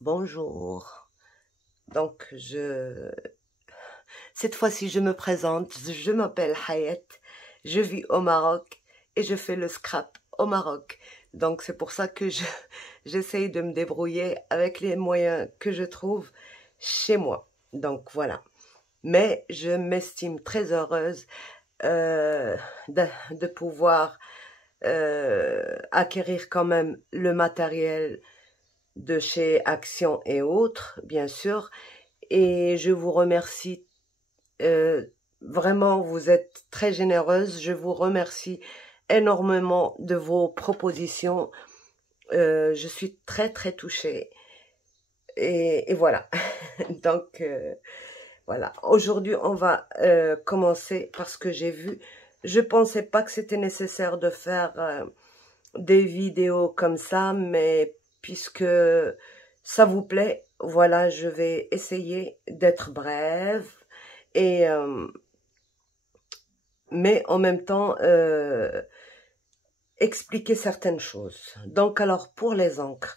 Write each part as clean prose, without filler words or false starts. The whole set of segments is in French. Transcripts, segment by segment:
Bonjour. Donc, cette fois-ci, je me présente. Je m'appelle Hayet. Je vis au Maroc et je fais le scrap au Maroc. Donc, c'est pour ça que j'essaye de me débrouiller avec les moyens que je trouve chez moi. Donc, voilà. Mais je m'estime très heureuse euh, de pouvoir acquérir quand même le matériel de chez Action et autres, bien sûr. Et je vous remercie vraiment, vous êtes très généreuse. Je vous remercie énormément de vos propositions. Je suis très très touchée. Et voilà. Donc voilà. Aujourd'hui, on va commencer parce que j'ai vu. Je pensais pas que c'était nécessaire de faire des vidéos comme ça, mais puisque ça vous plaît, voilà, je vais essayer d'être brève et mais en même temps expliquer certaines choses. Donc alors pour les encres,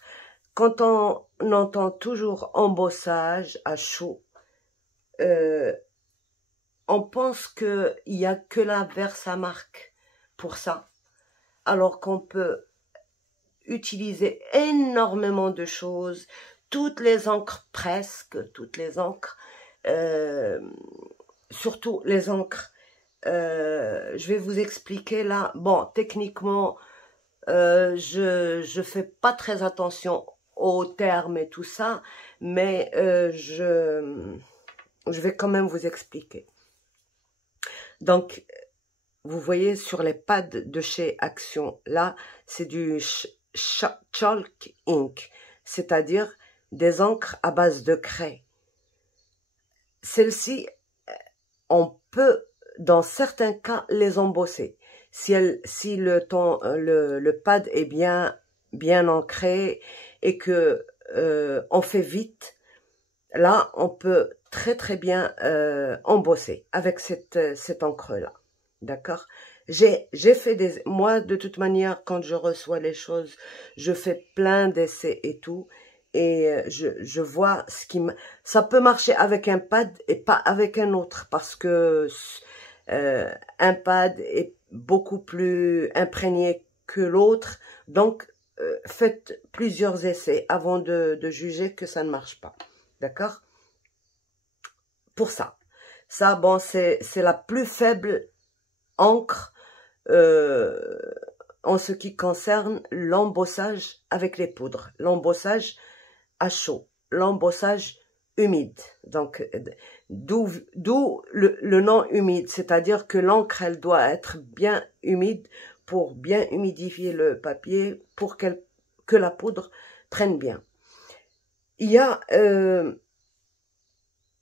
quand on entend toujours embossage à chaud, on pense qu'il n'y a que la Versamark pour ça, alors qu'on peut utiliser énormément de choses, toutes les encres, presque toutes les encres, surtout les encres. Je vais vous expliquer là. Bon, techniquement, je fais pas très attention aux termes et tout ça, mais je vais quand même vous expliquer. Donc, vous voyez sur les pads de chez Action, là, c'est du chalk ink, c'est-à-dire des encres à base de craie. Celles-ci, on peut, dans certains cas, les embosser. Si le pad est bien ancré et que on fait vite, là, on peut très très bien embosser avec cette encre-là. D'accord? J'ai fait moi, de toute manière, quand je reçois les choses, je fais plein d'essais et tout. Et je vois ça peut marcher avec un pad et pas avec un autre parce que un pad est beaucoup plus imprégné que l'autre. Donc, faites plusieurs essais avant de juger que ça ne marche pas. D'accord? Pour ça. Ça, bon, c'est la plus faible encre en ce qui concerne l'embossage avec les poudres, l'embossage à chaud, l'embossage humide. Donc, d'où le nom humide, c'est-à-dire que l'encre, elle doit être bien humide pour bien humidifier le papier, pour que la poudre prenne bien. Il y a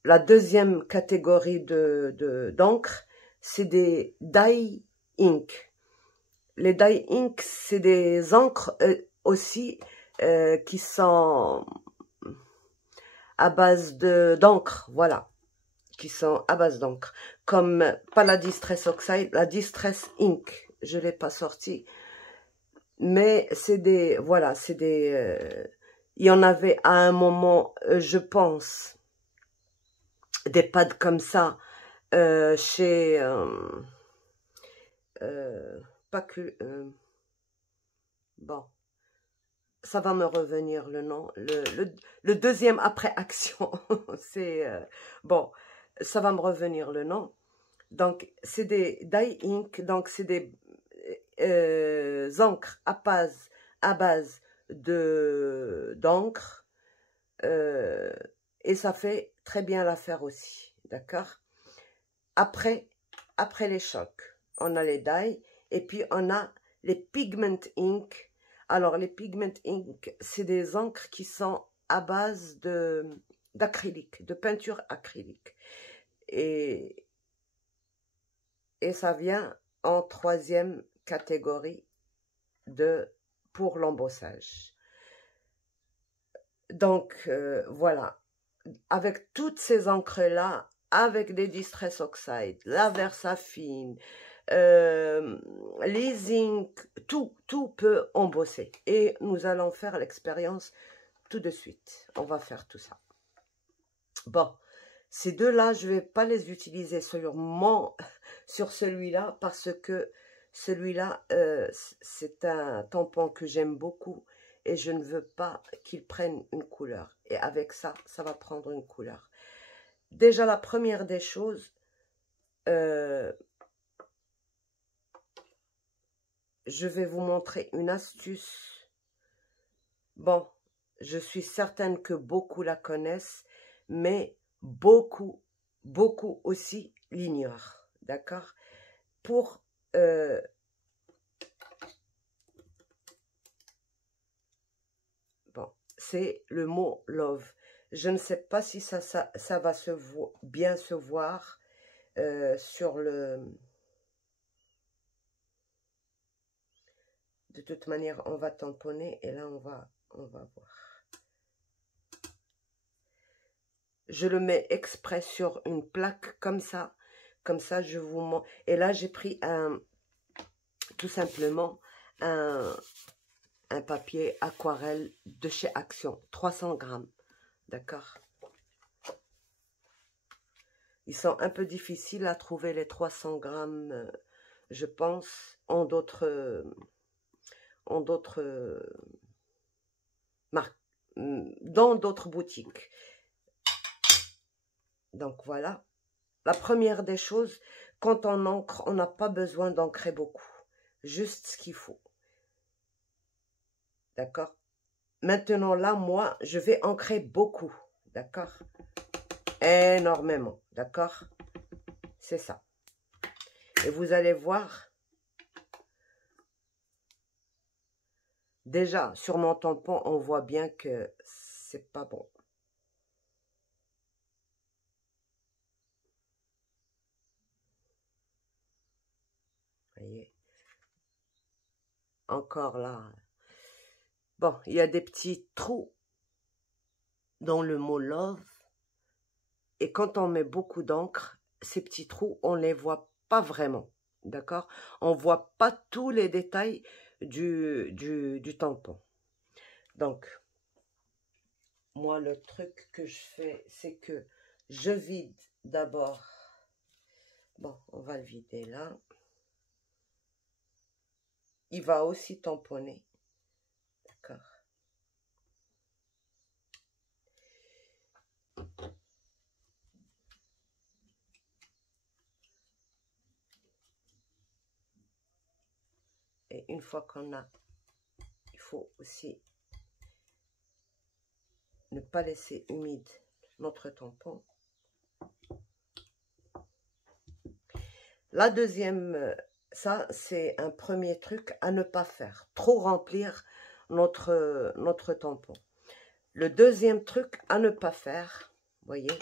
la deuxième catégorie d'encre, c'est des dye ink. Les dye ink, c'est des encres aussi qui sont à base d'encre, voilà, qui sont à base d'encre, comme pas la Distress Oxide, la Distress Ink, je l'ai pas sortie, mais c'est des, voilà, c'est des, il y en avait à un moment, je pense, des pads comme ça chez pas que bon, ça va me revenir le nom, le deuxième après Action. C'est bon, ça va me revenir le nom. Donc c'est des dye ink, donc c'est des encres à base de d'encre et ça fait très bien l'affaire aussi, d'accord. Après les chocs, on a les dye et puis on a les pigment ink. Alors les pigment ink, c'est des encres qui sont à base d'acrylique, de peinture acrylique, et ça vient en troisième catégorie pour l'embossage. Donc voilà, avec toutes ces encres-là, avec des Distress Oxide, la Versafine, les zinc, tout peut embosser. Et nous allons faire l'expérience tout de suite. On va faire tout ça. Bon, ces deux-là, je ne vais pas les utiliser sur celui-là parce que celui-là, c'est un tampon que j'aime beaucoup et je ne veux pas qu'il prenne une couleur. Et avec ça, ça va prendre une couleur. Déjà, la première des choses, je vais vous montrer une astuce. Bon, je suis certaine que beaucoup la connaissent, mais beaucoup aussi l'ignorent. D'accord? Pour bon, c'est le mot love. Je ne sais pas si ça va bien se voir sur le... De toute manière, on va tamponner et là, on va voir. Je le mets exprès sur une plaque comme ça. Comme ça, je vous montre. Et là, j'ai pris tout simplement un papier aquarelle de chez Action. 300 grammes. D'accord? Ils sont un peu difficiles à trouver, les 300 grammes, je pense, dans d'autres marques, dans d'autres boutiques. Donc voilà. La première des choses, quand on encre, on n'a pas besoin d'encrer beaucoup. Juste ce qu'il faut. D'accord? Maintenant, là, moi, je vais ancrer beaucoup. D'accord? Énormément. D'accord? C'est ça. Et vous allez voir. Déjà, sur mon tampon, on voit bien que c'est pas bon. Voyez? Encore là. Bon, il y a des petits trous dans le mot love. Et quand on met beaucoup d'encre, ces petits trous, on ne les voit pas vraiment. D'accord? On ne voit pas tous les détails du tampon. Donc, moi, le truc que je fais, c'est que je vide d'abord. Bon, on va le vider là. Il va aussi tamponner. D'accord. Et une fois qu'on a, il faut aussi ne pas laisser humide notre tampon. La deuxième, ça c'est un premier truc à ne pas faire. Trop remplir notre tampon. Le deuxième truc à ne pas faire, voyez.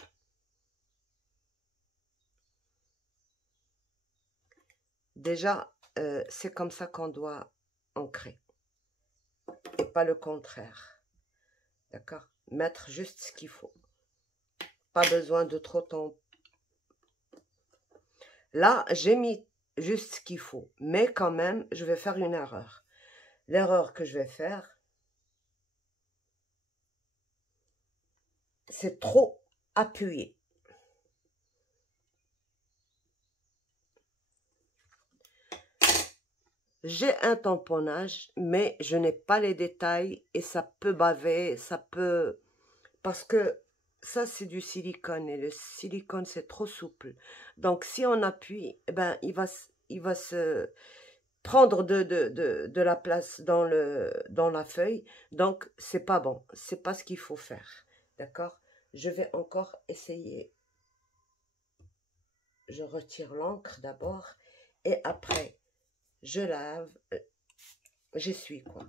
Déjà, c'est comme ça qu'on doit ancrer. Et pas le contraire. D'accord? Mettre juste ce qu'il faut. Pas besoin de trop tamponner. Là, j'ai mis juste ce qu'il faut. Mais quand même, je vais faire une erreur. L'erreur que je vais faire, c'est trop appuyer. J'ai un tamponnage, mais je n'ai pas les détails et ça peut baver, ça peut... Parce que ça, c'est du silicone et le silicone, c'est trop souple. Donc, si on appuie, eh ben, il va se prendre de la place dans la feuille. Donc, c'est pas bon. C'est pas ce qu'il faut faire. D'accord? Je vais encore essayer. Je retire l'encre d'abord et après, je lave, j'essuie quoi.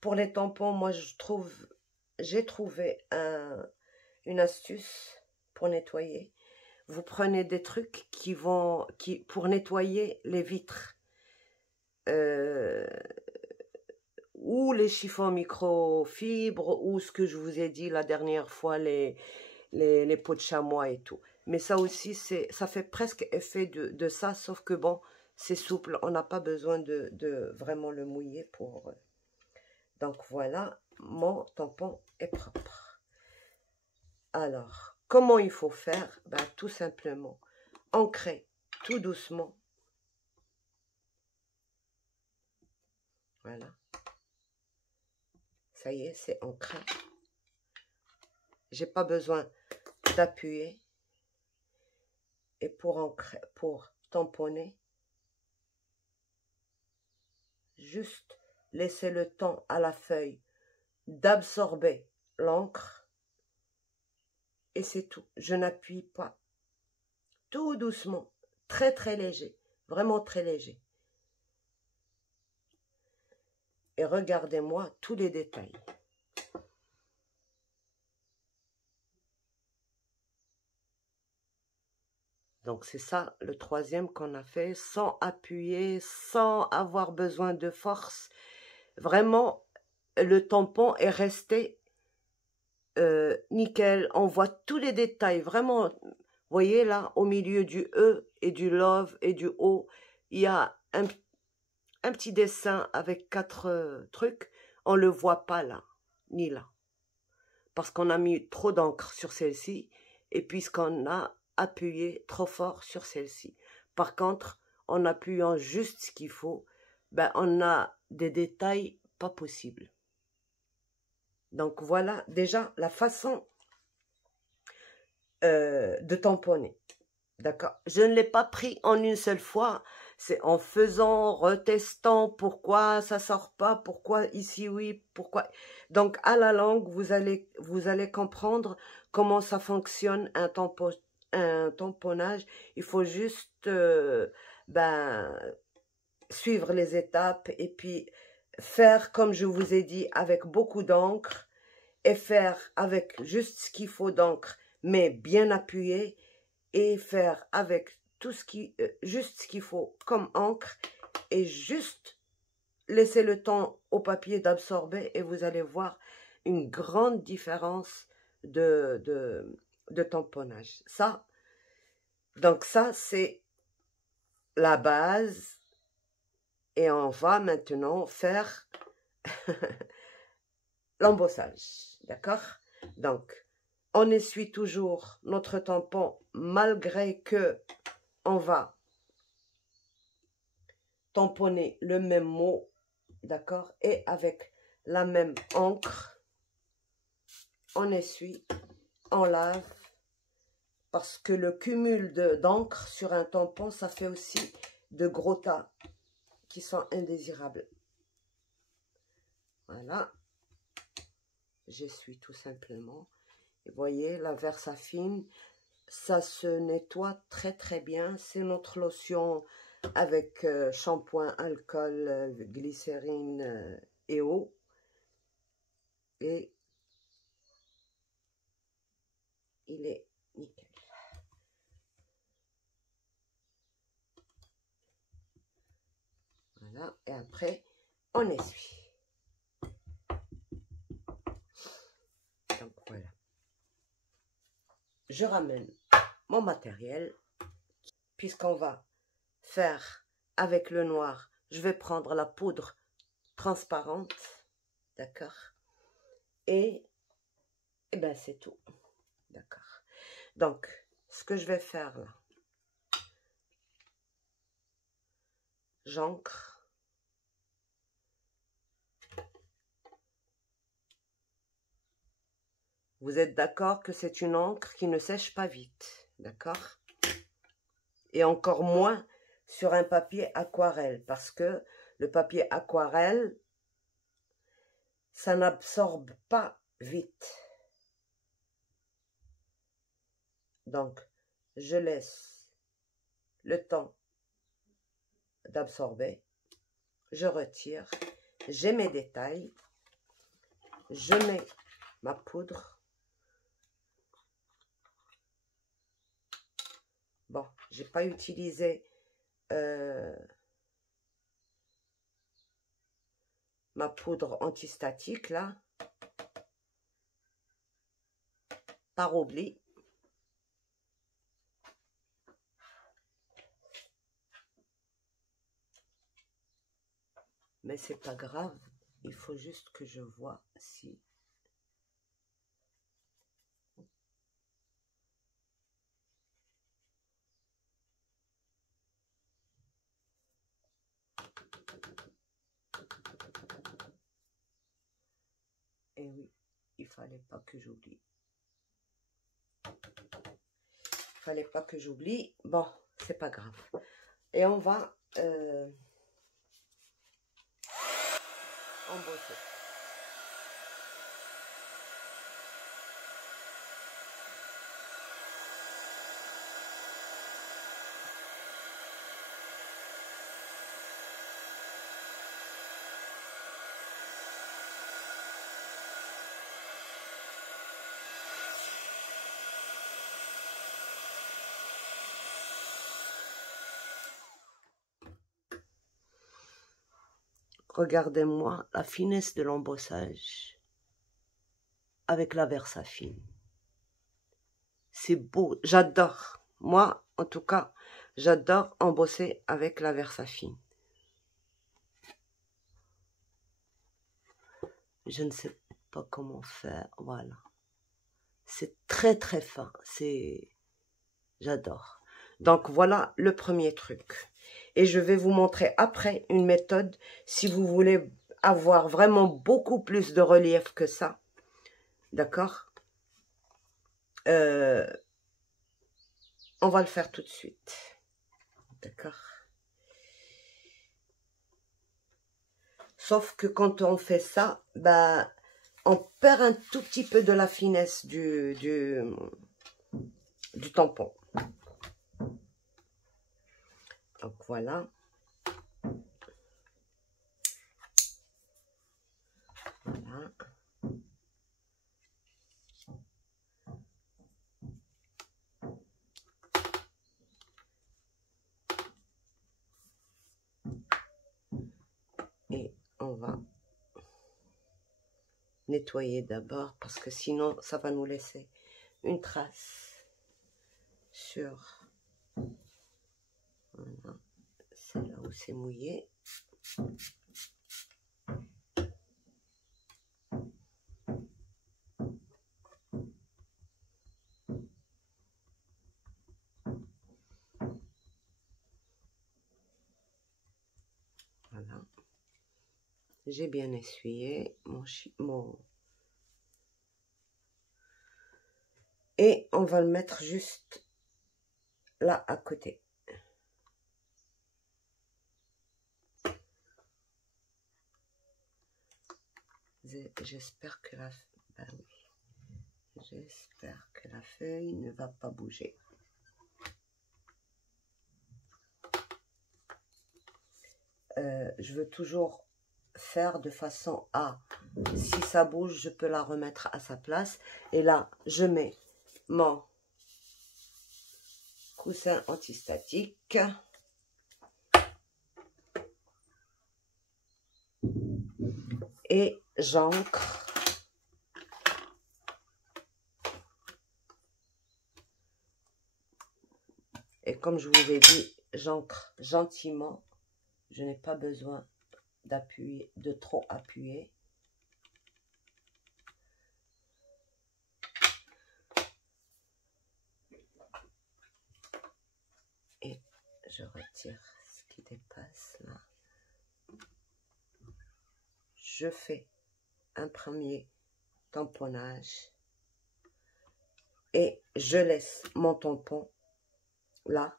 Pour les tampons, moi j'ai trouvé une astuce pour nettoyer. Vous prenez des trucs pour nettoyer les vitres. Ou les chiffons microfibres, ou ce que je vous ai dit la dernière fois, les peaux de chamois et tout. Mais ça aussi, ça fait presque effet de ça, sauf que bon, c'est souple, on n'a pas besoin de vraiment le mouiller pour... Donc voilà, mon tampon est propre. Alors, comment il faut faire? Ben, tout simplement, ancrer tout doucement. Voilà. Ça y est, c'est ancré. J'ai pas besoin d'appuyer. Et pour ancrer, pour tamponner, juste laisser le temps à la feuille d'absorber l'encre. Et c'est tout. Je n'appuie pas. Tout doucement. Très très léger. Vraiment très léger. Et regardez-moi tous les détails. Donc c'est ça le troisième qu'on a fait, sans appuyer, sans avoir besoin de force. Vraiment, le tampon est resté nickel. On voit tous les détails. Vraiment, vous voyez là, au milieu du E et du love et du O, il y a un petit dessin avec 4 trucs. On ne le voit pas là, ni là. Parce qu'on a mis trop d'encre sur celle-ci et puisqu'on a appuyé trop fort sur celle-ci. Par contre, en appuyant juste ce qu'il faut, ben on a des détails pas possibles. Donc voilà déjà la façon de tamponner. D'accord? Je ne l'ai pas pris en une seule fois. C'est en faisant, retestant, pourquoi ça sort pas, pourquoi ici oui, pourquoi. Donc à la longue, vous allez comprendre comment ça fonctionne un tamponnage. Il faut juste suivre les étapes et puis faire comme je vous ai dit avec beaucoup d'encre et faire avec juste ce qu'il faut d'encre mais bien appuyé et faire avec tout ce qui juste ce qu'il faut comme encre et juste laisser le temps au papier d'absorber et vous allez voir une grande différence de tamponnage. Donc ça c'est la base et on va maintenant faire l'embossage, d'accord? Donc on essuie toujours notre tampon malgré que on va tamponner le même mot, d'accord? Et avec la même encre, on essuie, on lave, parce que le cumul d'encre sur un tampon, ça fait aussi de gros tas qui sont indésirables. Voilà, j'essuie tout simplement. Et voyez, la Versafine, ça se nettoie très très bien. C'est notre lotion avec shampoing, alcool, glycérine et eau. Et il est nickel. Voilà, et après, on essuie. Donc voilà. Je ramène mon matériel, puisqu'on va faire avec le noir, je vais prendre la poudre transparente, d'accord? Et ben c'est tout, d'accord? Donc, ce que je vais faire là, j'ancre. Vous êtes d'accord que c'est une encre qui ne sèche pas vite, d'accord? Et encore moins sur un papier aquarelle, parce que le papier aquarelle, ça n'absorbe pas vite. Donc, je laisse le temps d'absorber, je retire, j'ai mes détails, je mets ma poudre. Bon, j'ai pas utilisé ma poudre antistatique là, par oubli. Mais c'est pas grave. Il faut juste que je vois si... Eh oui, il fallait pas que j'oublie. Il fallait pas que j'oublie. Bon, c'est pas grave. Et on va embosser. Regardez-moi la finesse de l'embossage avec la Versafine. C'est beau, j'adore. Moi, en tout cas, j'adore embosser avec la Versafine. Je ne sais pas comment faire, voilà. C'est très très fin, j'adore. Donc voilà le premier truc. Et je vais vous montrer après une méthode si vous voulez avoir vraiment beaucoup plus de relief que ça. D'accord? On va le faire tout de suite. D'accord? Sauf que quand on fait ça, bah, on perd un tout petit peu de la finesse du tampon. Donc voilà. Voilà. Et on va nettoyer d'abord parce que sinon ça va nous laisser une trace sur, voilà, c'est là où c'est mouillé. Voilà, j'ai bien essuyé mon... Et on va le mettre juste là à côté. J'espère que la... Ben oui. J'espère que la feuille ne va pas bouger. Je veux toujours faire de façon à, si ça bouge, je peux la remettre à sa place. Et là, je mets mon coussin antistatique. Et j'ancre. Et comme je vous ai dit, j'ancre gentiment. Je n'ai pas besoin d'appuyer, de trop appuyer. Et je retire ce qui dépasse là. Je fais un premier tamponnage. Et je laisse mon tampon là.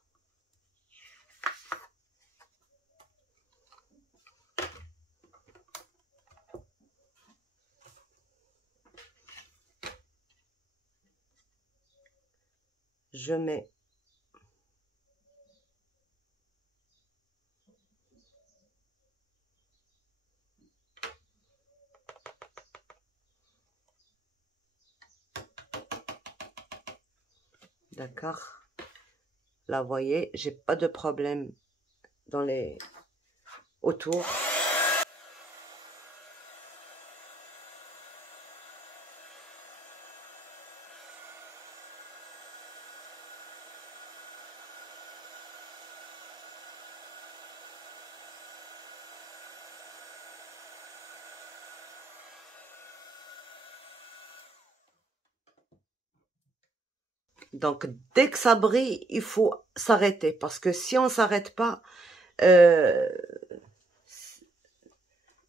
Je mets d'accord. Là, vous voyez, j'ai pas de problème dans les autour. Donc, dès que ça brille, il faut s'arrêter. Parce que si on ne s'arrête pas,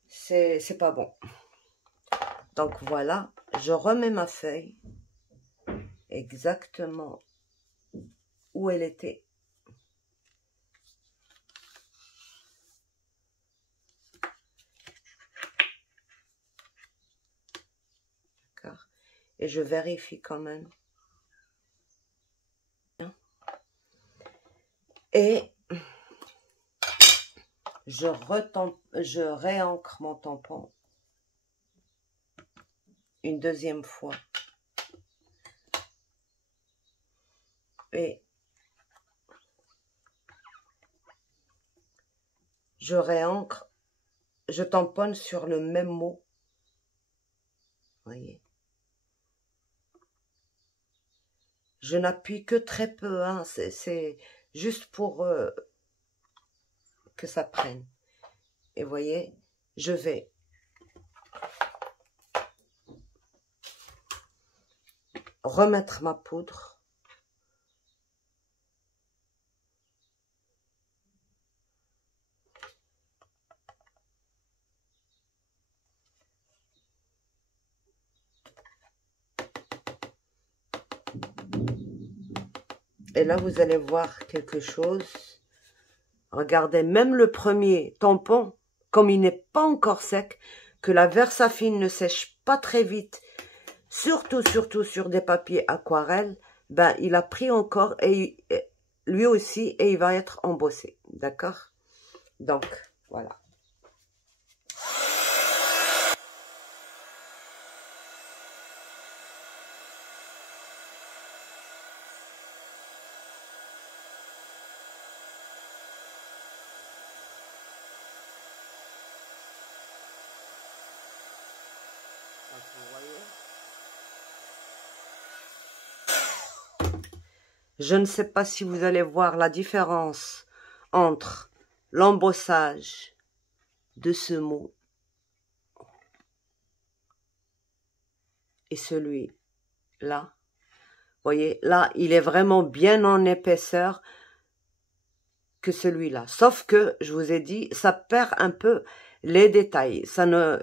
c'est pas bon. Donc, voilà. Je remets ma feuille exactement où elle était. D'accord. Et je vérifie quand même. Et je réancre mon tampon une deuxième fois. Et je réancre, je tamponne sur le même mot. Voyez. Je n'appuie que très peu, hein. C'est juste pour que ça prenne. Et voyez, je vais remettre ma poudre. Et là, vous allez voir quelque chose. Regardez, même le premier tampon, comme il n'est pas encore sec, que la Versafine ne sèche pas très vite, surtout sur des papiers aquarelles, ben, il a pris encore, et lui aussi, et il va être embossé. D'accord? Donc, voilà. Donc, vous voyez. Je ne sais pas si vous allez voir la différence entre l'embossage de ce mot et celui-là. Vous voyez, là, il est vraiment bien en épaisseur que celui-là. Sauf que, je vous ai dit, ça perd un peu les détails.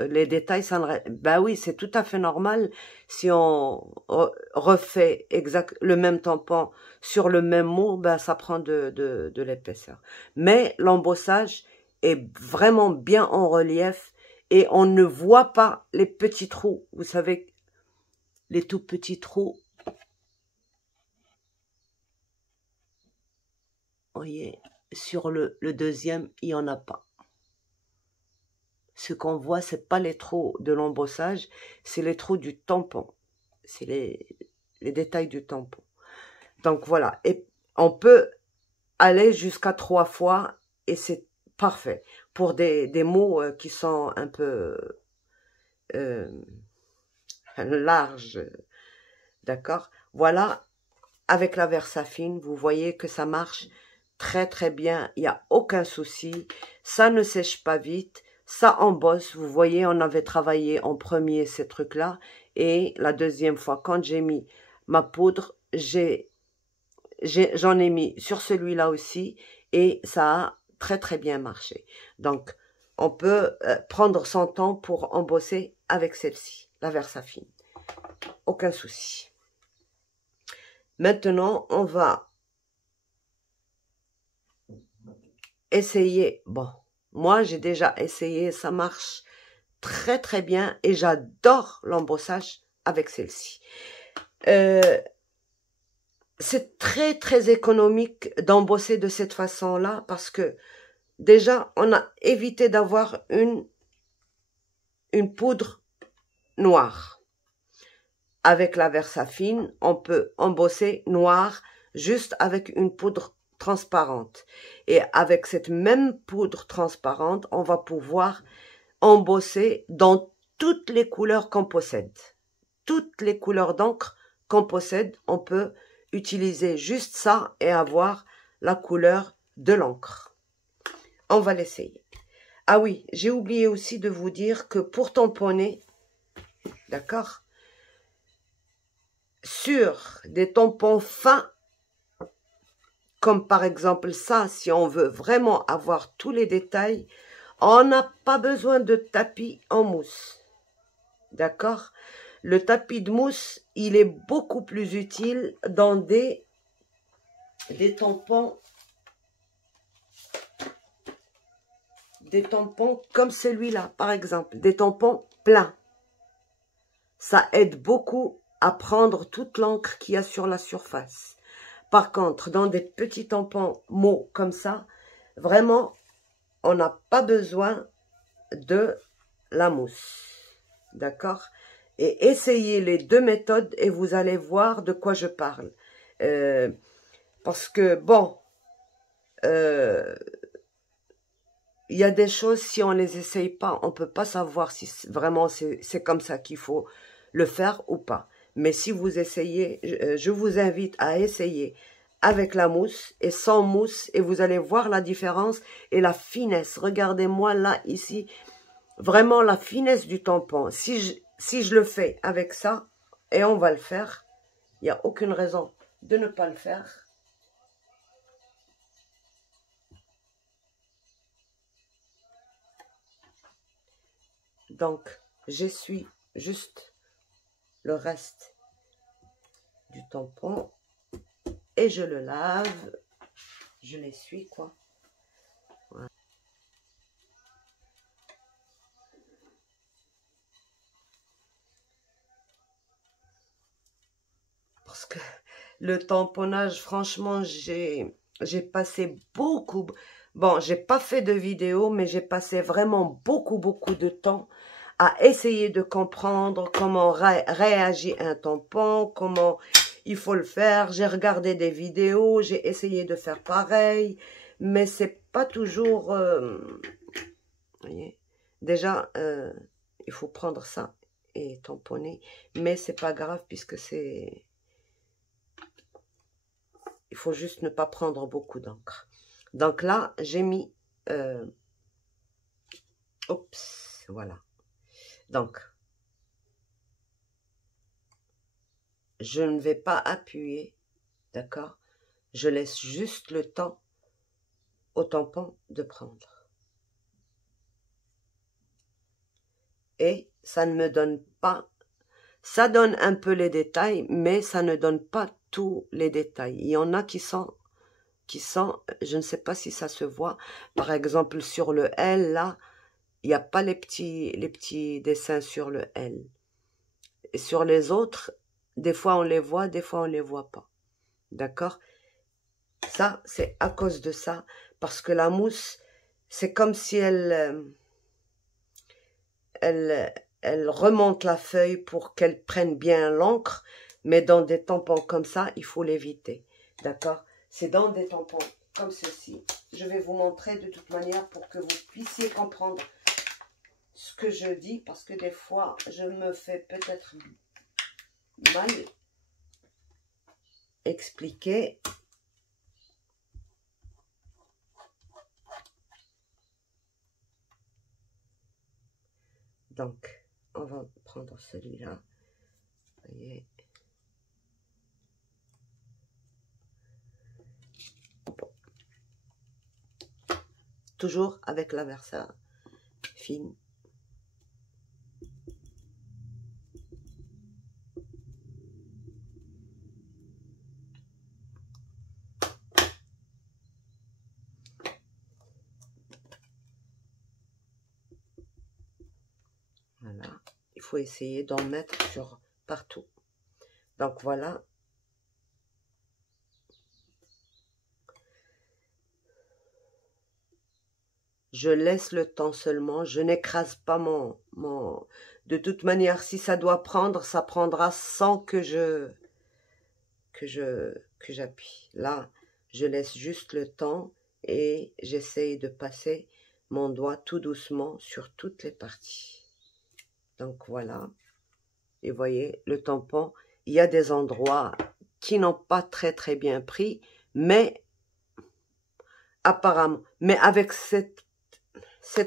Les détails, ça ne... Ben oui, c'est tout à fait normal si on refait le même tampon sur le même mot, ben ça prend de l'épaisseur. Mais l'embossage est vraiment bien en relief et on ne voit pas les petits trous. Vous savez, les tout petits trous. Vous voyez, sur le deuxième, il n'y en a pas. Ce qu'on voit, c'est pas les trous de l'embossage, c'est les trous du tampon. C'est les détails du tampon. Donc voilà, et on peut aller jusqu'à 3 fois et c'est parfait. Pour des mots qui sont un peu larges, d'accord? Voilà, avec la Versafine, vous voyez que ça marche très très bien, il n'y a aucun souci, ça ne sèche pas vite, ça embosse, vous voyez, on avait travaillé en premier ces trucs-là, et la deuxième fois, quand j'ai mis ma poudre, j'en ai mis sur celui-là aussi, et ça a très très bien marché. Donc, on peut prendre son temps pour embosser avec celle-ci, la Versafine. Aucun souci. Maintenant, on va essayer. Bon, moi, j'ai déjà essayé, ça marche très très bien et j'adore l'embossage avec celle-ci. C'est très très économique d'embosser de cette façon-là parce que déjà, on a évité d'avoir une poudre noire. Avec la Versafine, on peut embosser noir juste avec une poudre transparente. Et avec cette même poudre transparente, on va pouvoir embosser dans toutes les couleurs qu'on possède. Toutes les couleurs d'encre qu'on possède, on peut utiliser juste ça et avoir la couleur de l'encre. On va l'essayer. Ah oui, j'ai oublié aussi de vous dire que pour tamponner, d'accord, sur des tampons fins, comme par exemple ça, si on veut vraiment avoir tous les détails, on n'a pas besoin de tapis en mousse. D'accord? Le tapis de mousse, il est beaucoup plus utile dans des tampons comme celui-là, par exemple, des tampons pleins. Ça aide beaucoup à prendre toute l'encre qu'il y a sur la surface. Par contre, dans des petits tampons mous comme ça, vraiment, on n'a pas besoin de la mousse. D'accord? Et essayez les deux méthodes et vous allez voir de quoi je parle. Parce que, bon, il y a des choses, si on les essaye pas, on peut pas savoir si vraiment c'est comme ça qu'il faut le faire ou pas. Mais si vous essayez, je vous invite à essayer avec la mousse et sans mousse et vous allez voir la différence et la finesse. Regardez-moi là, ici, vraiment la finesse du tampon. Si je le fais avec ça, et on va le faire, il n'y a aucune raison de ne pas le faire. Donc, j'essuie juste le reste du tampon et je le lave. Je l'essuie, quoi. Voilà. Parce que le tamponnage, franchement, j'ai passé beaucoup... Bon, j'ai pas fait de vidéo, mais j'ai passé vraiment beaucoup de temps à essayer de comprendre comment réagit un tampon, comment il faut le faire. J'ai regardé des vidéos, j'ai essayé de faire pareil, mais c'est pas toujours... voyez, déjà, il faut prendre ça et tamponner, mais c'est pas grave puisque c'est... Il faut juste ne pas prendre beaucoup d'encre. Donc là, j'ai mis... oups, voilà. Donc, je ne vais pas appuyer, d'accord? Je laisse juste le temps au tampon de prendre. Et ça ne me donne pas... Ça donne un peu les détails, mais ça ne donne pas tous les détails. Il y en a qui sont, je ne sais pas si ça se voit, par exemple sur le L, là, il n'y a pas les petits dessins sur le L. Et sur les autres, des fois on les voit, des fois on les voit pas. D'accord? Ça, c'est à cause de ça, parce que la mousse, c'est comme si elle remonte la feuille pour qu'elle prenne bien l'encre, mais dans des tampons comme ça, il faut l'éviter. D'accord? C'est dans des tampons comme ceci. Je vais vous montrer de toute manière pour que vous puissiez comprendre ce que je dis, parce que des fois, je me fais peut-être mal expliquer. Donc, on va prendre celui-là. Voyez. Bon. Toujours avec la versa fine. Voilà, il faut essayer d'en mettre sur partout. Donc voilà. Je laisse le temps seulement, je n'écrase pas mon... De toute manière, si ça doit prendre, ça prendra sans que j'appuie. Là, je laisse juste le temps et j'essaye de passer mon doigt tout doucement sur toutes les parties. Donc voilà. Et voyez, le tampon, il y a des endroits qui n'ont pas très bien pris, mais apparemment, mais avec cette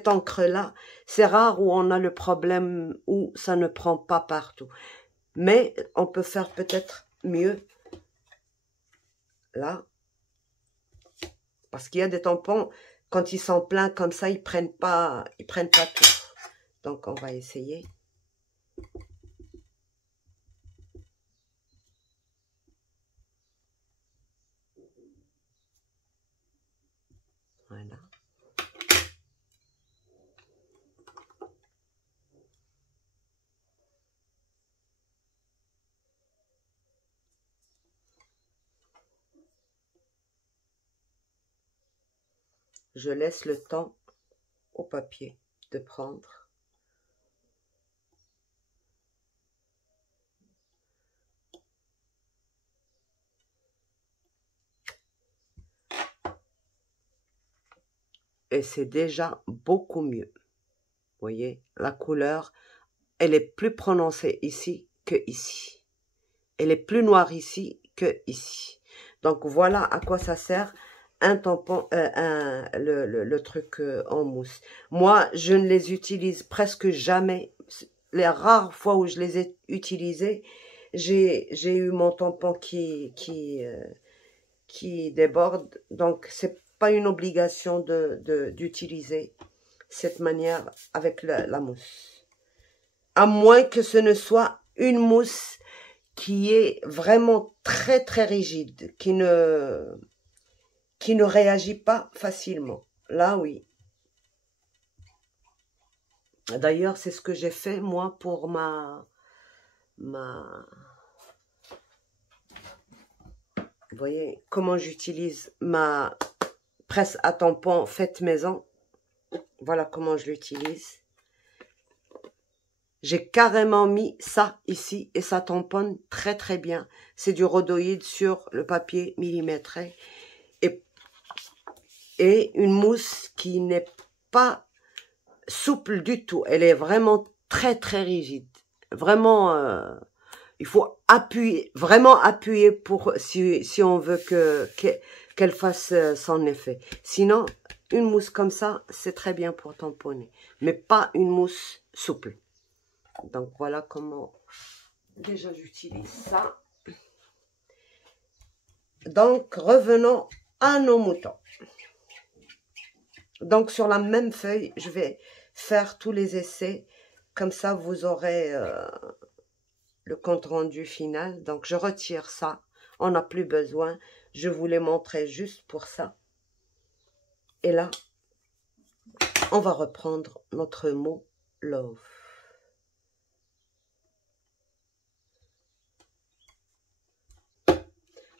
encre-là, c'est rare où on a le problème où ça ne prend pas partout. Mais on peut faire peut-être mieux là. Parce qu'il y a des tampons, quand ils sont pleins comme ça, ils prennent pas tout. Donc, on va essayer. Voilà. Je laisse le temps au papier de prendre. Et c'est déjà beaucoup mieux. Vous voyez, la couleur, elle est plus prononcée ici que ici. Elle est plus noire ici que ici. Donc voilà à quoi ça sert un tampon, le truc en mousse. Moi, je ne les utilise presque jamais. Les rares fois où je les ai utilisés, j'ai eu mon tampon qui déborde. Donc, c'est pas une obligation d'utiliser cette manière avec la mousse. À moins que ce ne soit une mousse qui est vraiment très très rigide, qui ne réagit pas facilement. Là, oui. D'ailleurs, c'est ce que j'ai fait, moi, pour ma... Vous voyez comment j'utilise ma presse à tampon faite maison. Voilà comment je l'utilise. J'ai carrément mis ça ici et ça tamponne très très bien. C'est du rhodoïde sur le papier millimétré. Et une mousse qui n'est pas souple du tout. Elle est vraiment très très rigide. Vraiment, il faut appuyer, vraiment appuyer pour si on veut qu'elle fasse son effet. Sinon, une mousse comme ça, c'est très bien pour tamponner. Mais pas une mousse souple. Donc voilà comment déjà j'utilise ça. Donc revenons à nos moutons. Donc sur la même feuille, je vais faire tous les essais. Comme ça, vous aurez le compte rendu final. Donc je retire ça. On n'a plus besoin. Je vous l'ai montré juste pour ça. Et là, on va reprendre notre mot love.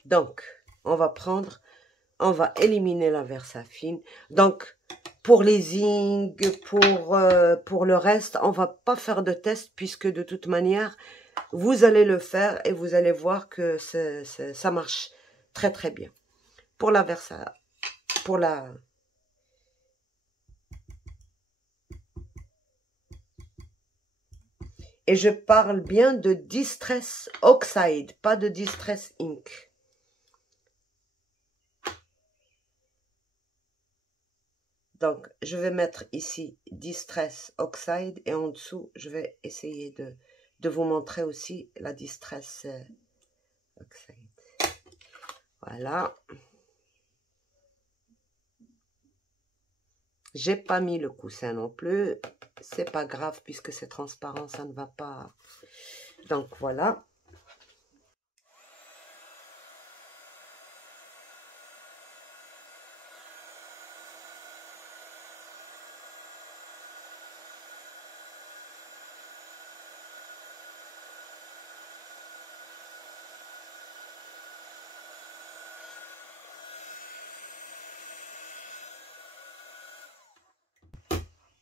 Donc, on va éliminer la Versafine. Donc, pour les zing, pour le reste, on va pas faire de test puisque de toute manière, vous allez le faire et vous allez voir que ça marche très très bien. Pour la Et je parle bien de Distress Oxide, pas de Distress Ink. Donc, je vais mettre ici Distress Oxide et en dessous, je vais essayer de vous montrer aussi la Distress Oxide. Voilà. J'ai pas mis le coussin non plus. C'est pas grave puisque c'est transparent, ça ne va pas. Donc, voilà.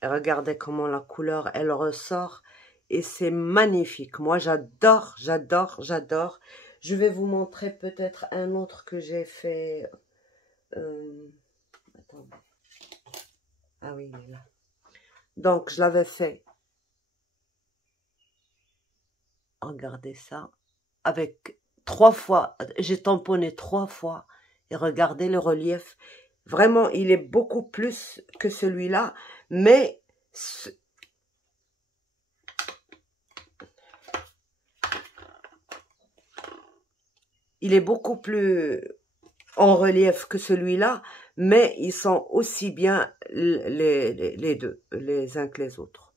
Regardez comment la couleur, elle ressort. Et c'est magnifique. Moi, j'adore, j'adore, j'adore. Je vais vous montrer peut-être un autre que j'ai fait. Attendez. Ah oui, il est là. Donc, je l'avais fait. Regardez ça. Avec 3 fois. J'ai tamponné 3 fois. Et regardez le relief. Vraiment, il est beaucoup plus que celui-là. Mais il est beaucoup plus en relief que celui-là, mais ils sont aussi bien les deux, les uns que les autres.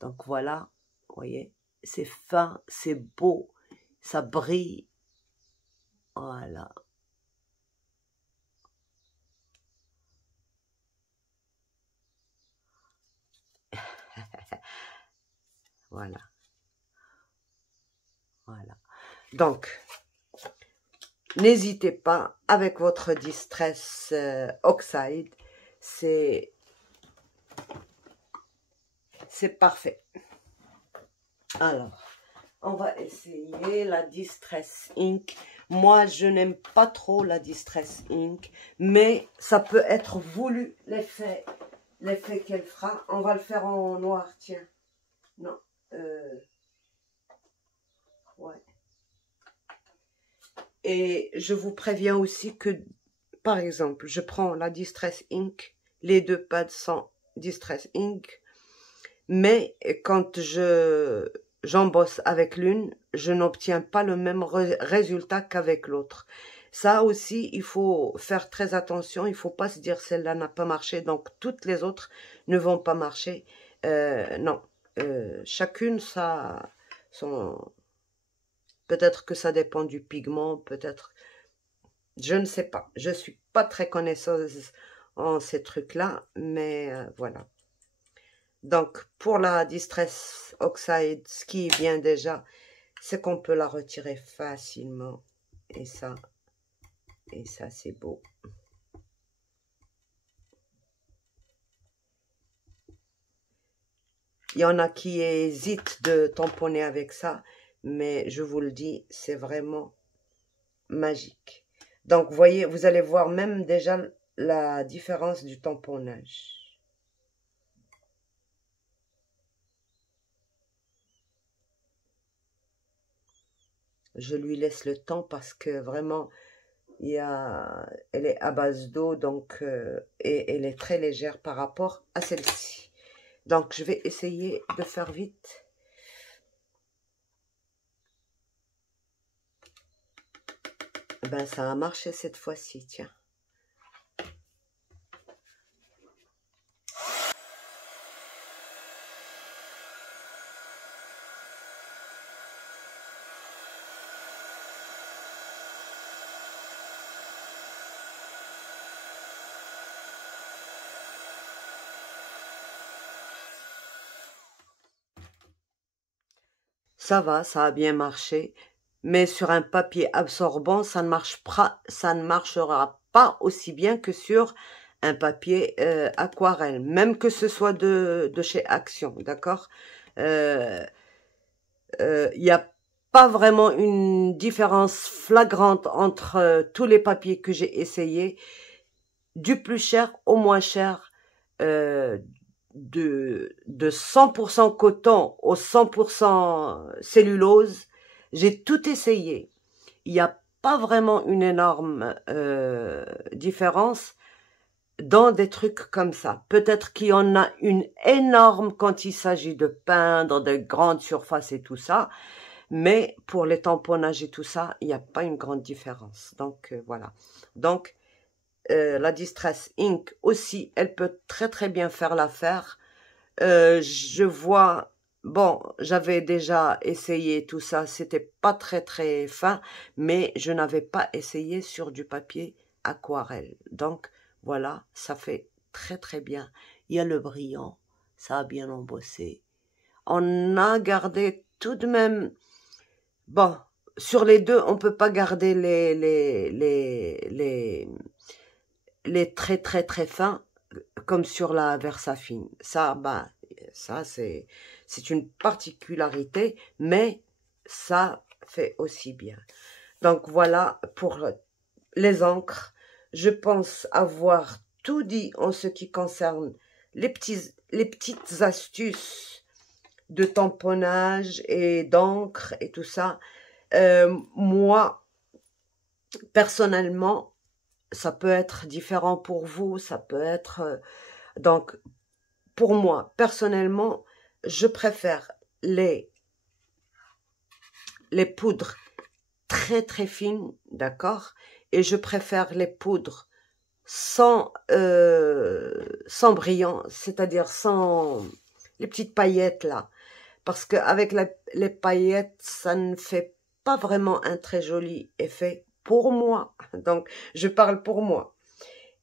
Donc voilà, vous voyez, c'est fin, c'est beau, ça brille. Voilà. Voilà, voilà. Donc, n'hésitez pas avec votre Distress Oxide, c'est parfait. Alors, on va essayer la Distress Ink. Moi, je n'aime pas trop la Distress Ink, mais ça peut être voulu, l'effet qu'elle fera. On va le faire en noir, tiens. Non, ouais. Et je vous préviens aussi que, par exemple, je prends la Distress Ink, les deux pads sont Distress Ink, mais quand j'embosse avec l'une, je n'obtiens pas le même résultat qu'avec l'autre. Ça aussi, il faut faire très attention. Il ne faut pas se dire celle-là n'a pas marché, donc toutes les autres ne vont pas marcher. Non, chacune ça, son. Peut-être que ça dépend du pigment, peut-être. Je ne sais pas. Je suis pas très connaisseuse en ces trucs-là, mais voilà. Donc, pour la Distress Oxide, ce qui est bien déjà, c'est qu'on peut la retirer facilement. Et ça c'est beau. Il y en a qui hésitent de tamponner avec ça, mais je vous le dis, c'est vraiment magique. Donc, vous voyez, vous allez voir même déjà la différence du tamponnage. Je lui laisse le temps parce que vraiment, elle est à base d'eau, donc et elle est très légère par rapport à celle-ci. Donc, je vais essayer de faire vite. Ben, ça a marché cette fois-ci, tiens. Ça va, ça a bien marché. Mais sur un papier absorbant, ça ne marchera pas aussi bien que sur un papier aquarelle, même que ce soit de chez Action, d'accord? Il n'y a pas vraiment une différence flagrante entre tous les papiers que j'ai essayés, du plus cher au moins cher, de 100% coton au 100% cellulose. J'ai tout essayé. Il n'y a pas vraiment une énorme différence dans des trucs comme ça. Peut-être qu'il y en a une énorme quand il s'agit de peindre de grandes surfaces et tout ça, mais pour les tamponnages et tout ça, il n'y a pas une grande différence. Donc, voilà. Donc, la Distress Ink aussi, elle peut très très bien faire l'affaire. Je vois, bon, j'avais déjà essayé tout ça, c'était pas très très fin, mais je n'avais pas essayé sur du papier aquarelle. Donc, voilà, ça fait très très bien. Il y a le brillant, ça a bien embossé. On a gardé tout de même. Bon, sur les deux, on peut pas garder les traits très très fins comme sur la Versafine. Ça, bah, ça c'est une particularité, mais ça fait aussi bien. Donc voilà pour les encres. Je pense avoir tout dit en ce qui concerne les petites astuces de tamponnage et d'encre et tout ça. Moi, personnellement, ça peut être différent pour vous, ça peut être... donc, pour moi, personnellement, je préfère les poudres très très fines, d'accord? Et je préfère les poudres sans brillant, c'est-à-dire sans les petites paillettes là. Parce qu'avec les paillettes, ça ne fait pas vraiment un très joli effet pour moi. Donc, je parle pour moi.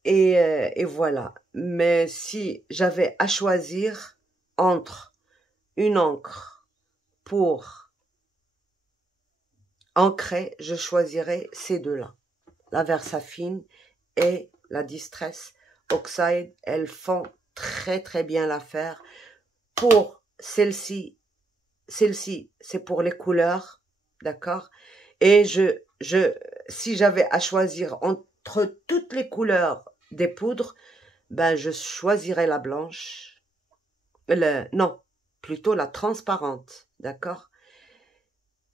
Et voilà. Mais si j'avais à choisir entre une encre pour ancrer, je choisirais ces deux-là. La Versafine et la Distress Oxide. Elles font très très bien l'affaire. Pour celle-ci, c'est pour les couleurs, d'accord? Et si j'avais à choisir entre toutes les couleurs des poudres, ben je choisirais la blanche. Non, plutôt la transparente, d'accord?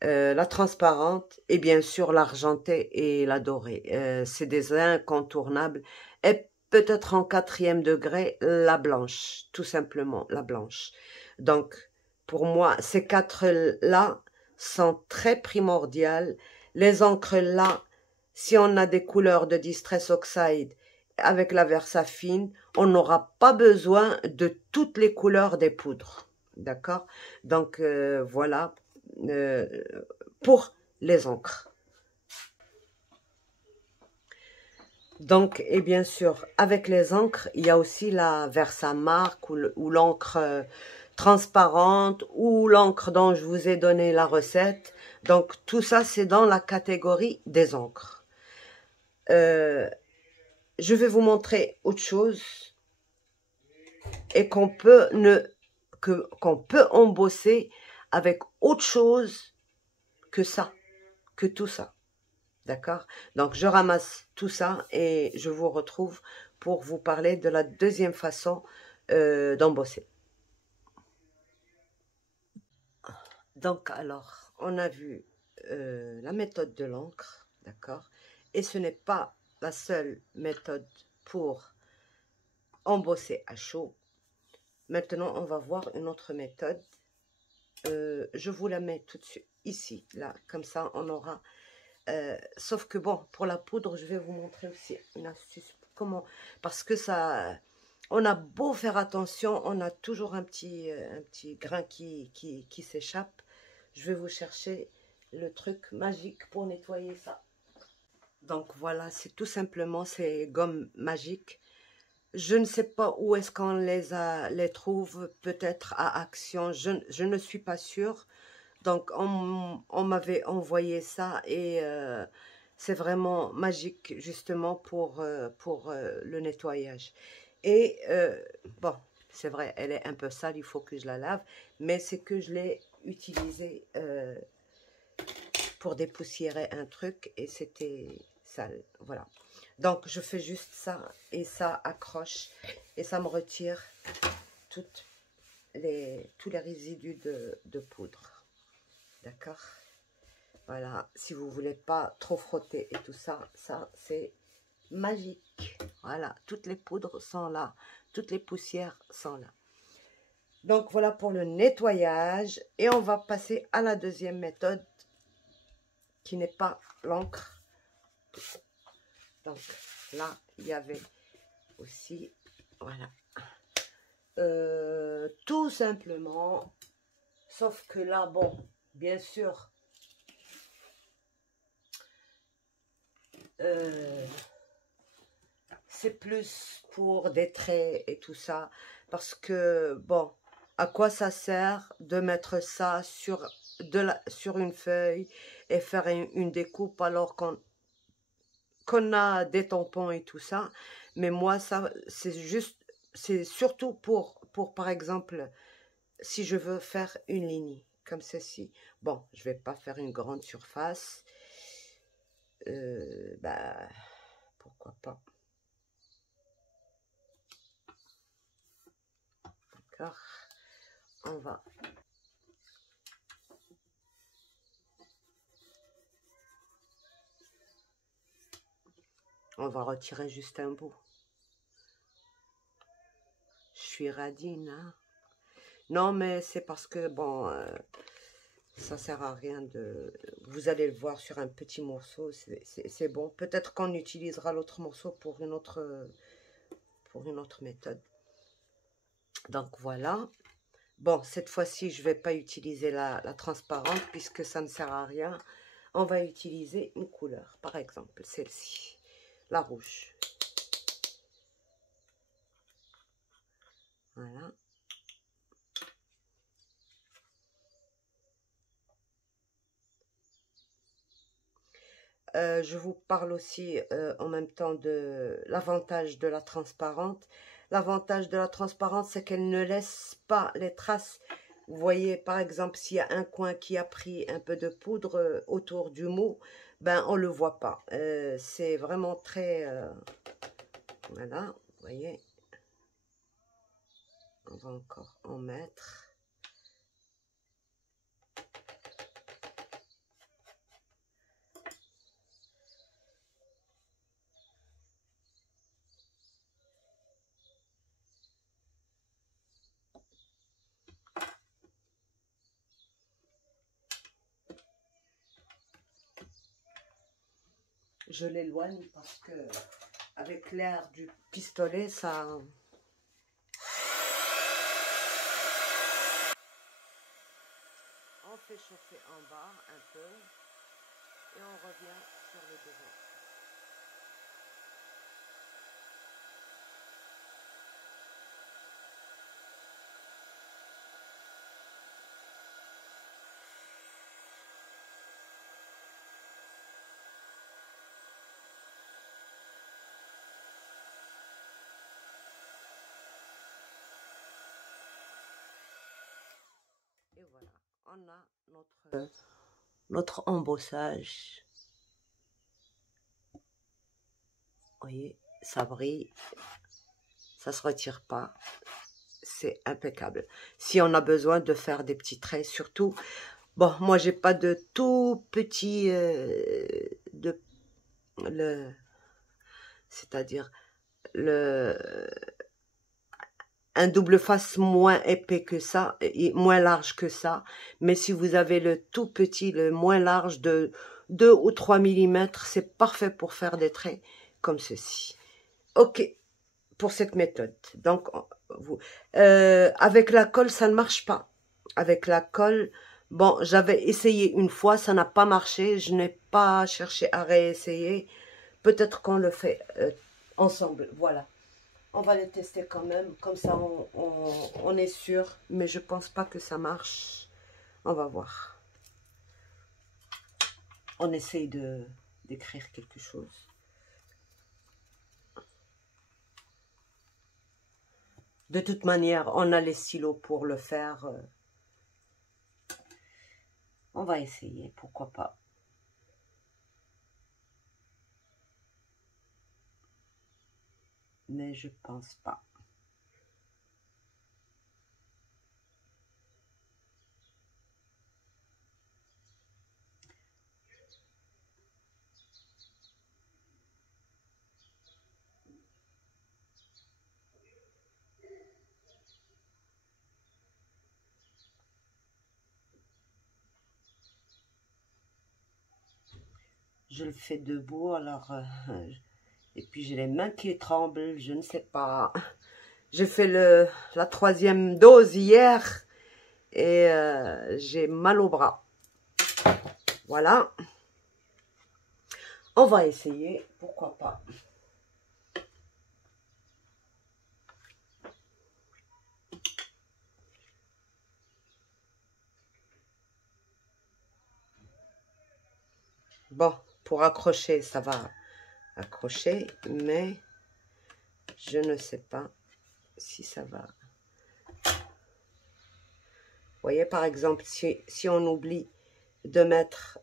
La transparente et bien sûr l'argentée et la dorée. C'est des incontournables. Et peut-être en 4e degré, la blanche, tout simplement, la blanche. Donc, pour moi, ces quatre-là sont très primordiales. Les encres-là, si on a des couleurs de Distress Oxide avec la Versafine, on n'aura pas besoin de toutes les couleurs des poudres. D'accord? Donc, voilà. Euh, pour les encres. Donc, et bien sûr, avec les encres, il y a aussi la Versamark ou l'encre transparente ou l'encre dont je vous ai donné la recette. Donc, tout ça, c'est dans la catégorie des encres. Je vais vous montrer autre chose et qu'on peut embosser avec autre chose que ça, que tout ça. D'accord? Donc, je ramasse tout ça et je vous retrouve pour vous parler de la deuxième façon d'embosser. Donc, alors, on a vu la méthode de l'encre, d'accord? Et ce n'est pas la seule méthode pour embosser à chaud. Maintenant, on va voir une autre méthode. Je vous la mets tout de suite ici, là, comme ça, on aura... sauf que bon, pour la poudre, je vais vous montrer aussi une astuce. Comment? Parce que ça, on a beau faire attention, on a toujours un petit grain qui s'échappe. Je vais vous chercher le truc magique pour nettoyer ça. Donc voilà, c'est tout simplement ces gommes magiques. Je ne sais pas où est-ce qu'on les trouve, peut-être à Action, je ne suis pas sûre. Donc, on m'avait envoyé ça et c'est vraiment magique, justement, pour le nettoyage. Et, bon, c'est vrai, elle est un peu sale, il faut que je la lave, mais c'est que je l'ai utilisée pour dépoussiérer un truc et c'était sale, voilà. Donc, je fais juste ça et ça accroche et ça me retire tous les résidus de poudre. D'accord? Voilà, si vous voulez pas trop frotter et tout ça, ça c'est magique. Voilà, toutes les poudres sont là, toutes les poussières sont là. Donc voilà pour le nettoyage et on va passer à la deuxième méthode qui n'est pas l'encre. Donc là, il y avait aussi, voilà, tout simplement, sauf que là, bon, bien sûr, c'est plus pour des traits et tout ça, parce que, bon, à quoi ça sert de mettre ça sur une feuille et faire une découpe alors qu'on a des tampons et tout ça. Mais moi, ça, c'est surtout pour, par exemple, si je veux faire une ligne comme ceci. Bon, je vais pas faire une grande surface. Bah, pourquoi pas. D'accord. On va retirer juste un bout. Je suis radine, hein. Non, mais c'est parce que, bon, Ça sert à rien de... Vous allez le voir sur un petit morceau, c'est bon. Peut-être qu'on utilisera l'autre morceau pour une autre méthode. Donc voilà. Bon, cette fois-ci, je ne vais pas utiliser la transparente puisque ça ne sert à rien. On va utiliser une couleur, par exemple celle-ci, la rouge. Voilà. Je vous parle aussi en même temps de l'avantage de la transparente. L'avantage de la transparente, c'est qu'elle ne laisse pas les traces. Vous voyez, par exemple, s'il y a un coin qui a pris un peu de poudre autour du mot, ben on ne le voit pas. C'est vraiment très... voilà, vous voyez. On va encore en mettre. Je l'éloigne parce que avec l'air du pistolet, ça... On fait chauffer en bas un peu et on revient sur le devant. Et voilà, on a notre embossage. Vous voyez, ça brille, ça se retire pas, c'est impeccable. Si on a besoin de faire des petits traits, surtout, bon, moi j'ai pas de tout petit, c'est-à-dire un double face moins épais que ça, et moins large que ça. Mais si vous avez le tout petit, le moins large de 2 ou 3 mm, c'est parfait pour faire des traits comme ceci. Ok, pour cette méthode. Donc, avec la colle, ça ne marche pas. Avec la colle, bon, j'avais essayé une fois, ça n'a pas marché. Je n'ai pas cherché à réessayer. Peut-être qu'on le fait ensemble. Voilà. On va les tester quand même, comme ça on est sûr, mais je pense pas que ça marche. On va voir. On essaye d'écrire quelque chose. De toute manière, on a les stylos pour le faire. On va essayer, pourquoi pas. Mais je pense pas. Je le fais debout, alors... et puis j'ai les mains qui tremblent, je ne sais pas. J'ai fait la 3e dose hier et j'ai mal au bras. Voilà. On va essayer, pourquoi pas. Bon, pour accrocher, ça va accrocher, mais je ne sais pas si ça va. Vous voyez, par exemple, si on oublie de mettre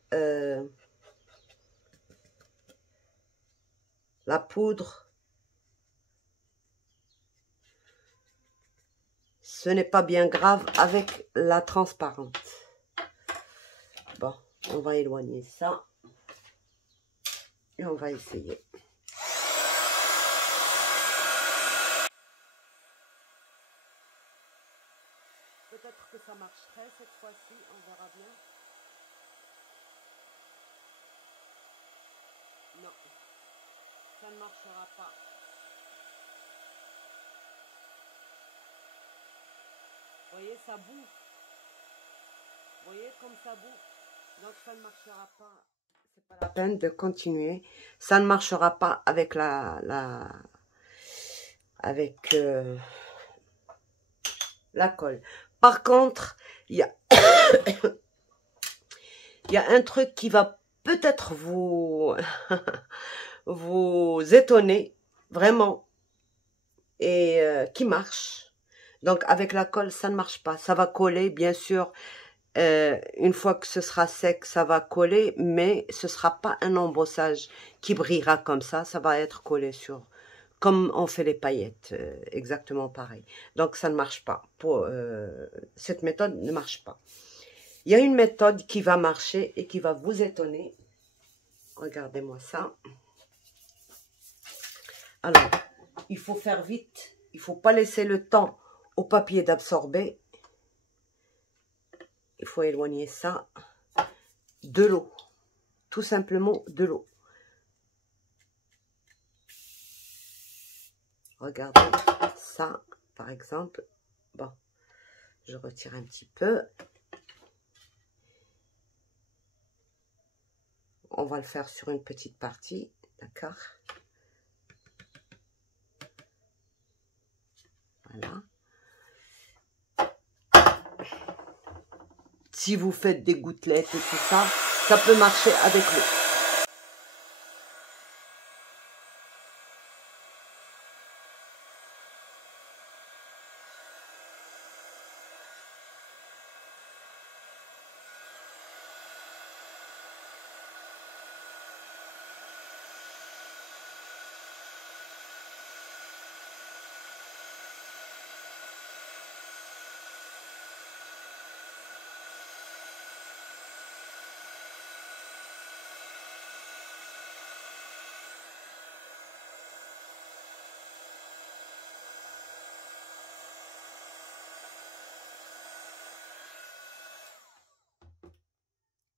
la poudre, ce n'est pas bien grave avec la transparente. Bon, on va éloigner ça et on va essayer. Peut-être que ça marcherait cette fois-ci, on verra bien. ça ne marchera pas. Vous voyez, ça boue. Vous voyez comme ça boue. Donc ça ne marchera pas. C'est pas la peine de continuer. Ça ne marchera pas avec avec la colle. Par contre, il y a il y a un truc qui va peut-être vous vous étonner vraiment et qui marche. Donc avec la colle, ça ne marche pas. Ça va coller, bien sûr. Une fois que ce sera sec, ça va coller, mais ce sera pas un embossage qui brillera comme ça. Ça va être collé sur, comme on fait les paillettes, exactement pareil. Donc ça ne marche pas. Cette méthode ne marche pas. Il y a une méthode qui va marcher et qui va vous étonner. Regardez-moi ça. Alors, il faut faire vite. Il ne faut pas laisser le temps au papier d'absorber. Il faut éloigner ça de l'eau. Tout simplement de l'eau. Regardez ça, par exemple. Bon, je retire un petit peu. On va le faire sur une petite partie, d'accord? Voilà. Si vous faites des gouttelettes et tout ça, ça peut marcher avec l'eau.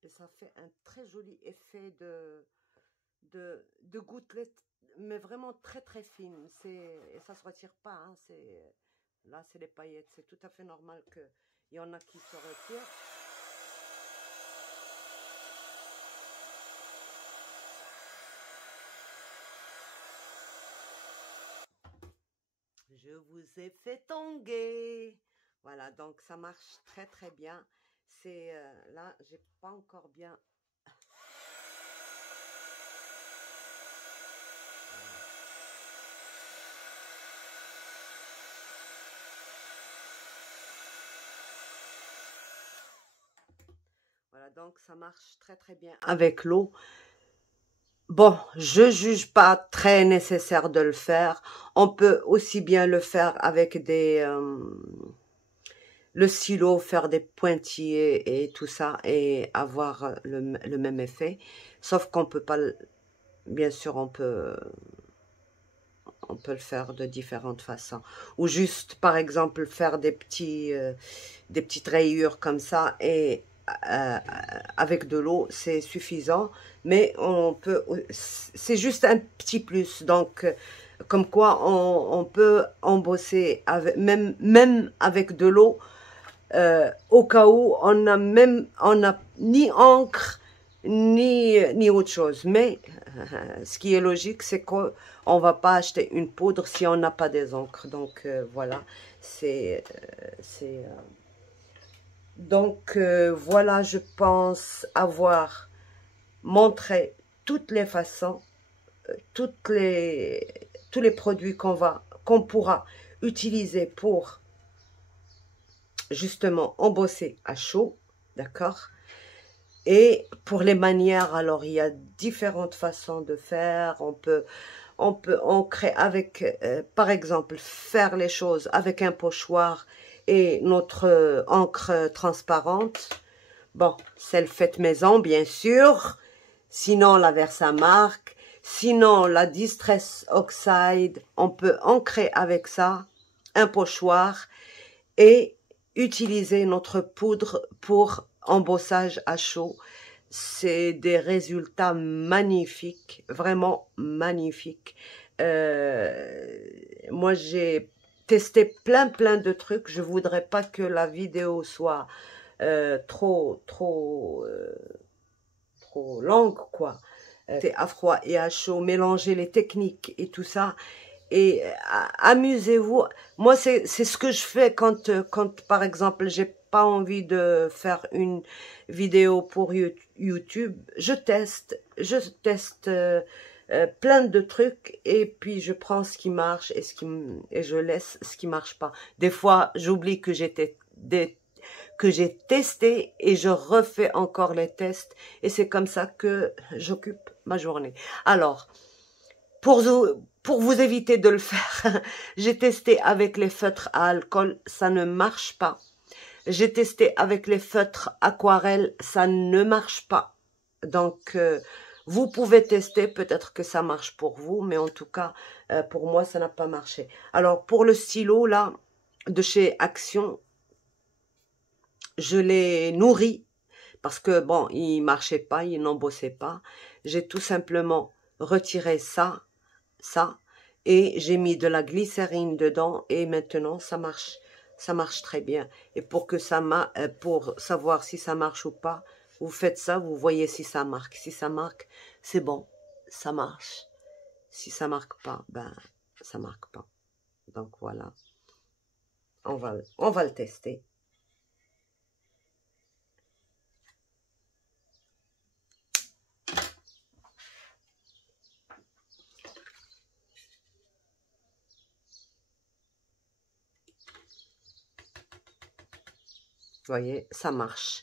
Et ça fait un très joli effet de gouttelettes, mais vraiment très très fine. Et ça ne se retire pas. Hein, là, c'est les paillettes. C'est tout à fait normal qu'il y en a qui se retirent. Je vous ai fait tonguer. Voilà, donc ça marche très très bien. C'est là, j'ai pas encore bien. Voilà, donc ça marche très très bien avec l'eau. Bon, je juge pas très nécessaire de le faire. On peut aussi bien le faire avec le stylo, faire des pointillés et tout ça et avoir le même effet. Sauf qu'on peut pas, bien sûr, on peut le faire de différentes façons. Ou juste, par exemple, faire des petites rayures comme ça et avec de l'eau, c'est suffisant. Mais on peut, c'est juste un petit plus. Donc, comme quoi, on peut embosser avec, même avec de l'eau. Au cas où on a ni encre ni autre chose. Mais ce qui est logique, c'est qu'on va pas acheter une poudre si on n'a pas des encres. Donc voilà, donc voilà, je pense avoir montré toutes les façons, tous les produits qu'on pourra utiliser pour justement embosser à chaud, d'accord? Et pour les manières, alors il y a différentes façons de faire. On peut ancrer avec, par exemple, faire les choses avec un pochoir et notre encre transparente. Bon, celle faite maison, bien sûr. Sinon, la Versamark. Sinon, la Distress Oxide. On peut ancrer avec ça un pochoir et utiliser notre poudre pour embossage à chaud. c'est des résultats magnifiques, vraiment magnifiques. Moi, j'ai testé plein de trucs. Je voudrais pas que la vidéo soit trop longue, quoi. C'est à froid et à chaud, mélanger les techniques et tout ça. Et amusez-vous. Moi, c'est ce que je fais quand par exemple, j'ai pas envie de faire une vidéo pour YouTube. Je teste plein de trucs et puis je prends ce qui marche et je laisse ce qui marche pas. Des fois, j'oublie que j'ai testé et je refais encore les tests et c'est comme ça que j'occupe ma journée. Alors, pour vous éviter de le faire, j'ai testé avec les feutres à alcool, ça ne marche pas. J'ai testé avec les feutres aquarelles, ça ne marche pas. Donc, vous pouvez tester, peut-être que ça marche pour vous, mais en tout cas, pour moi, ça n'a pas marché. Alors, pour le stylo, là, de chez Action, je l'ai nourri, parce que, bon, il marchait pas, il n'embossait pas. J'ai tout simplement retiré ça, et j'ai mis de la glycérine dedans, et maintenant, ça marche très bien. Et pour savoir si ça marche ou pas, vous faites ça, vous voyez si ça marque. Si ça marque, c'est bon, ça marche. Si ça marque pas, ben, ça marque pas. Donc voilà, on va le tester. Vous voyez, ça marche.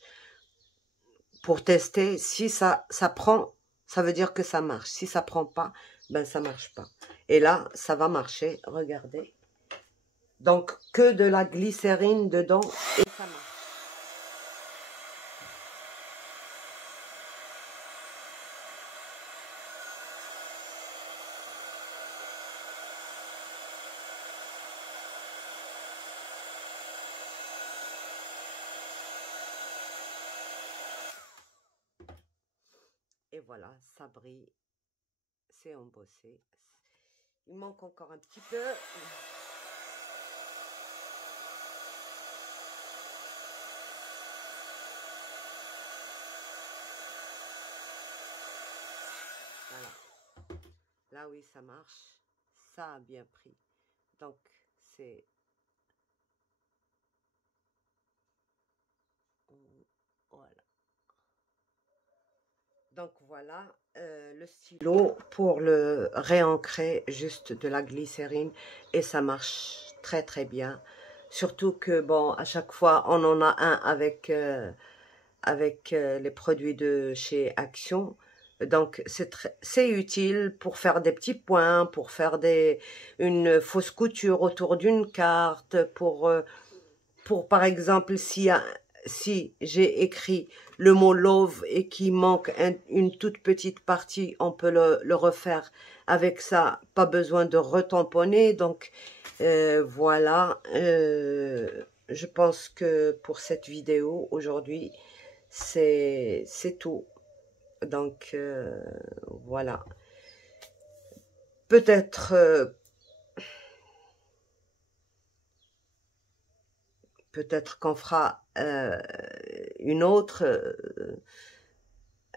Pour tester, si ça prend, ça veut dire que ça marche. Si ça prend pas, ben ça marche pas. Et là, ça va marcher, regardez. Donc, que de la glycérine dedans et ça marche. Et voilà, ça brille, c'est embossé. Il manque encore un petit peu. Voilà. Là, oui, ça marche. Ça a bien pris. Donc, c'est... Voilà. Donc, voilà le stylo pour le réancrer, juste de la glycérine. Et ça marche très bien. Surtout que, bon, à chaque fois, on en a un avec les produits de chez Action. Donc, c'est utile pour faire des petits points, pour faire une fausse couture autour d'une carte, pour par exemple, si j'ai écrit le mot love et qu'il manque une toute petite partie, on peut le refaire avec ça, pas besoin de retamponner. Donc, voilà, je pense que pour cette vidéo aujourd'hui, c'est tout. Donc, voilà. Peut-être qu'on fera une autre,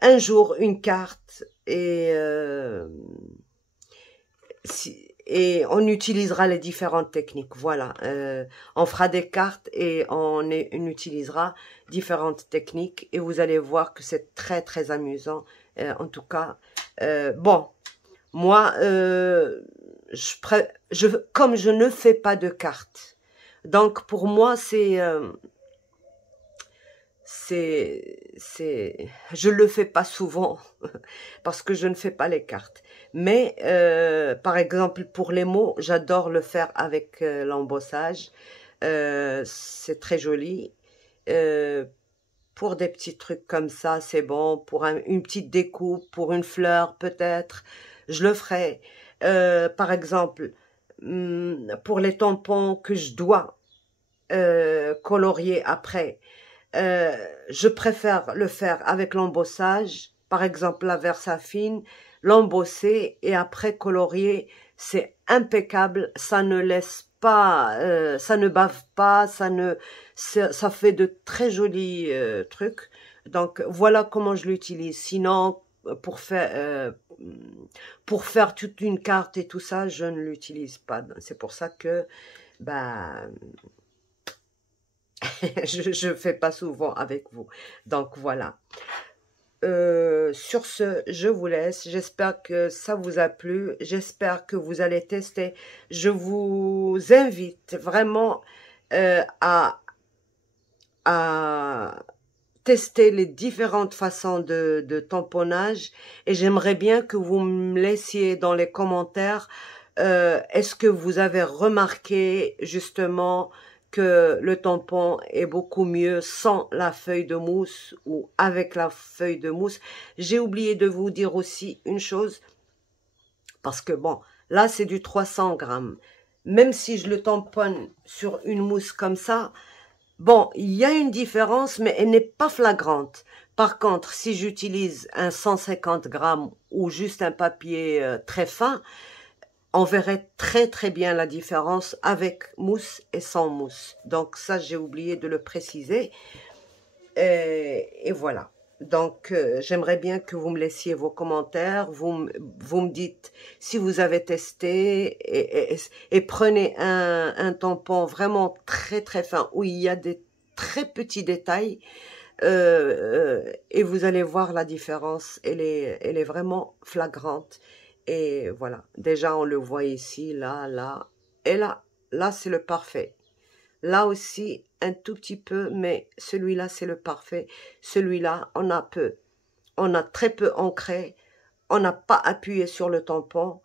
un jour, une carte, et on utilisera les différentes techniques. Voilà, on fera des cartes et on utilisera différentes techniques et vous allez voir que c'est très amusant. En tout cas, bon, moi, comme je ne fais pas de cartes, donc pour moi je le fais pas souvent parce que je ne fais pas les cartes. Mais par exemple pour les mots, j'adore le faire avec l'embossage. C'est très joli. Pour des petits trucs comme ça, c'est bon. Pour une petite découpe, pour une fleur peut-être, je le ferai. Par exemple, pour les tampons que je dois colorier après, Je préfère le faire avec l'embossage, par exemple la Versafine, l'embosser et après colorier. C'est impeccable, ça ne laisse pas, ça ne bave pas, ça fait de très jolis trucs. Donc voilà comment je l'utilise. Sinon, pour faire toute une carte et tout ça, je ne l'utilise pas. C'est pour ça que bah je fais pas souvent avec vous. Donc voilà. Sur ce, je vous laisse. J'espère que ça vous a plu. J'espère que vous allez tester. Je vous invite vraiment à tester les différentes façons de tamponnage. Et j'aimerais bien que vous me laissiez dans les commentaires est-ce que vous avez remarqué justement que le tampon est beaucoup mieux sans la feuille de mousse ou avec la feuille de mousse? J'ai oublié de vous dire aussi une chose, parce que bon, là c'est du 300 grammes. Même si je le tamponne sur une mousse comme ça, bon, il y a une différence, mais elle n'est pas flagrante. Par contre, si j'utilise un 150 grammes ou juste un papier très fin, on verrait très très bien la différence avec mousse et sans mousse. Donc ça, j'ai oublié de le préciser. Et voilà. Donc, j'aimerais bien que vous me laissiez vos commentaires. Vous me dites si vous avez testé et prenez un tampon vraiment très très fin où il y a des très petits détails et vous allez voir la différence. Elle est vraiment flagrante. Et voilà, déjà on le voit ici, là, là, et là. Là, c'est le parfait. Là aussi, un tout petit peu, mais celui-là, c'est le parfait. Celui-là, on a très peu ancré, on n'a pas appuyé sur le tampon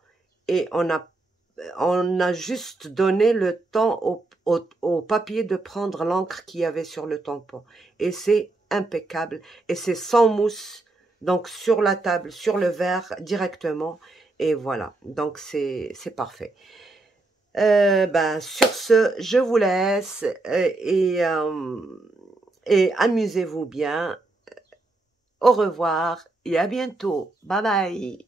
et on a juste donné le temps au papier de prendre l'encre qu'il y avait sur le tampon. Et c'est impeccable. Et c'est sans mousse, donc sur la table, sur le verre, directement. Et voilà, donc c'est parfait. Ben, sur ce, je vous laisse et amusez-vous bien. Au revoir et à bientôt. Bye bye.